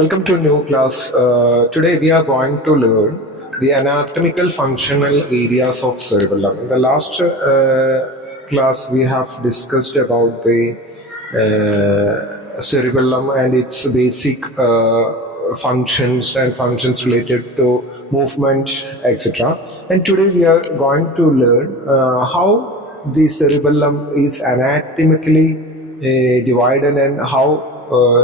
Welcome to a new class. Today we are going to learn the anatomical functional areas of cerebellum. In the last class we have discussed about the cerebellum and its basic functions and functions related to movement, etc. And today we are going to learn how the cerebellum is anatomically divided and how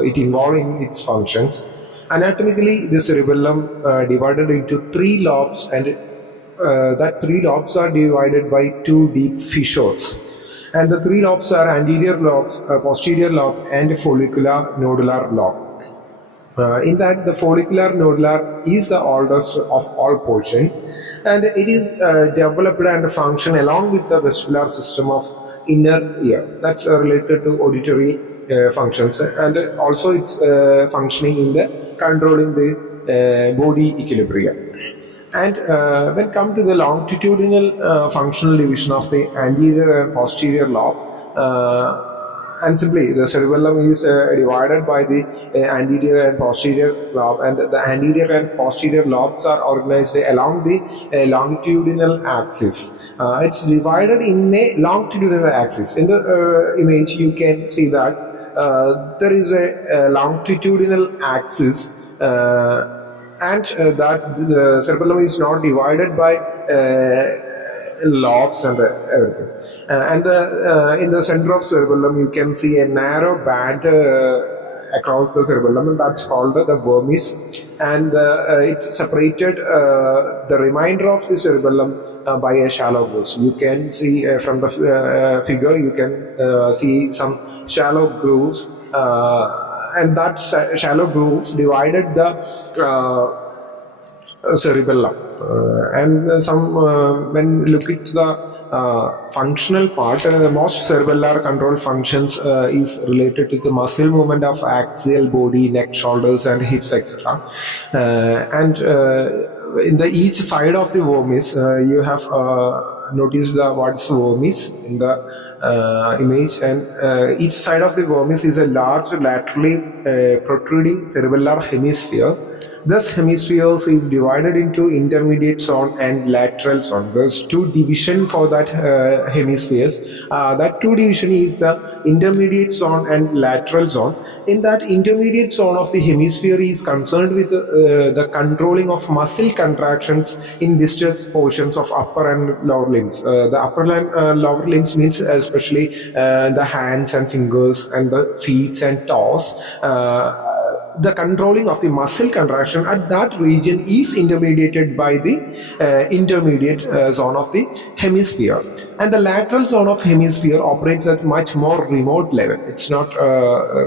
it involving its functions. Anatomically, the cerebellum divided into three lobes, and that three lobes are divided by two deep fissures. And the three lobes are anterior lobes, posterior lobe, and follicular nodular lobe. In that, the follicular nodular is the oldest of all portion, and it is developed and function along with the vestibular system of inner ear. That's related to auditory functions, and also it's functioning in the controlling the body equilibrium. And when come to the longitudinal functional division of the anterior and posterior lobe, and simply the cerebellum is divided by the anterior and posterior lobe, and the anterior and posterior lobes are organized along the longitudinal axis. It's divided in a longitudinal axis. In the image you can see that there is a longitudinal axis, and that the cerebellum is not divided by lobes and everything. And in the center of cerebellum you can see a narrow band across the cerebellum, and that's called the vermis, and it separated the remainder of the cerebellum by a shallow grooves. You can see from the figure, you can see some shallow grooves, and that shallow grooves divided the cerebellum. And some when look at the functional part, most cerebellar control functions is related to the muscle movement of axial body, neck, shoulders, and hips, etc. And in the each side of the vermis, you have noticed the what's vermis in the image, and each side of the vermis is a large laterally protruding cerebellar hemisphere. This hemispheres is divided into intermediate zone and lateral zone. There's two division for that hemispheres. That two division is the intermediate zone and lateral zone. In that intermediate zone of the hemisphere is concerned with the controlling of muscle contractions in distal portions of upper and lower limbs. The upper and lower limbs means especially the hands and fingers and the feet and toes. The controlling of the muscle contraction at that region is intermediated by the intermediate zone of the hemisphere, and the lateral zone of hemisphere operates at much more remote level. It's not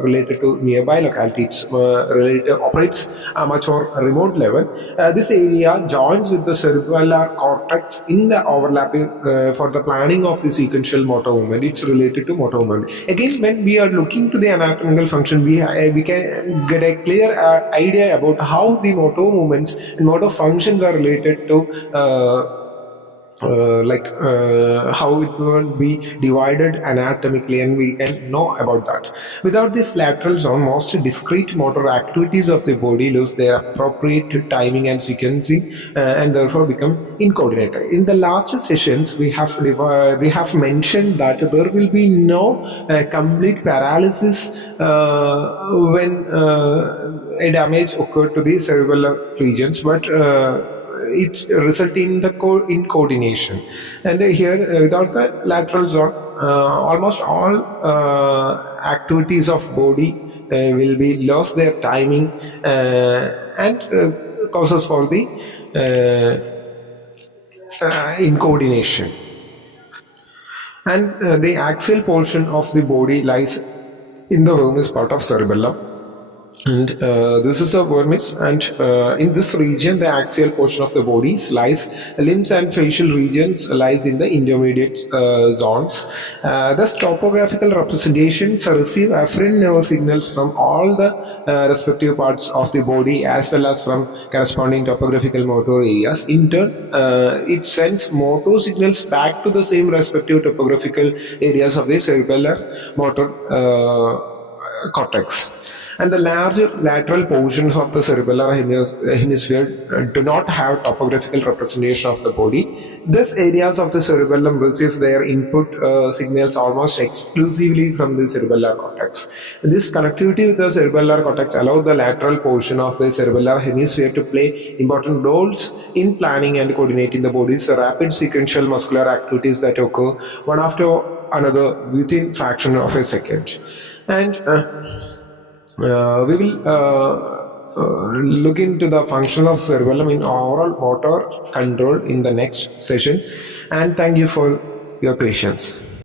related to nearby locality, it's operates much more remote level. This area joins with the cerebellar cortex in the overlapping for the planning of the sequential motor movement. It's related to motor movement. Again, when we are looking to the anatomical function, we can get a clear idea about how the motor movements and motor functions are related to how it will be divided anatomically, and we can know about that. Without this lateral zone, most discrete motor activities of the body lose their appropriate timing and sequencing, and therefore become incoordinated. In the last sessions, we have mentioned that there will be no complete paralysis when a damage occurred to the cerebellar regions, but it results in the coordination. And here, without the lateral zone, almost all activities of body will be lost their timing and causes for the incoordination. And the axial portion of the body lies in the vermis part of cerebellum. And this is the vermis, and in this region the axial portion of the body lies. Limbs and facial regions lies in the intermediate zones. Thus topographical representations receive afferent nerve signals from all the respective parts of the body as well as from corresponding topographical motor areas. In turn, it sends motor signals back to the same respective topographical areas of the cerebellar motor cortex. And the larger lateral portions of the cerebellar hemisphere do not have topographical representation of the body. These areas of the cerebellum receive their input signals almost exclusively from the cerebellar cortex. This connectivity with the cerebellar cortex allows the lateral portion of the cerebellar hemisphere to play important roles in planning and coordinating the body's rapid sequential muscular activities that occur one after another within fraction of a second. And we will look into the function of cerebellum in overall motor control in the next session. And thank you for your patience.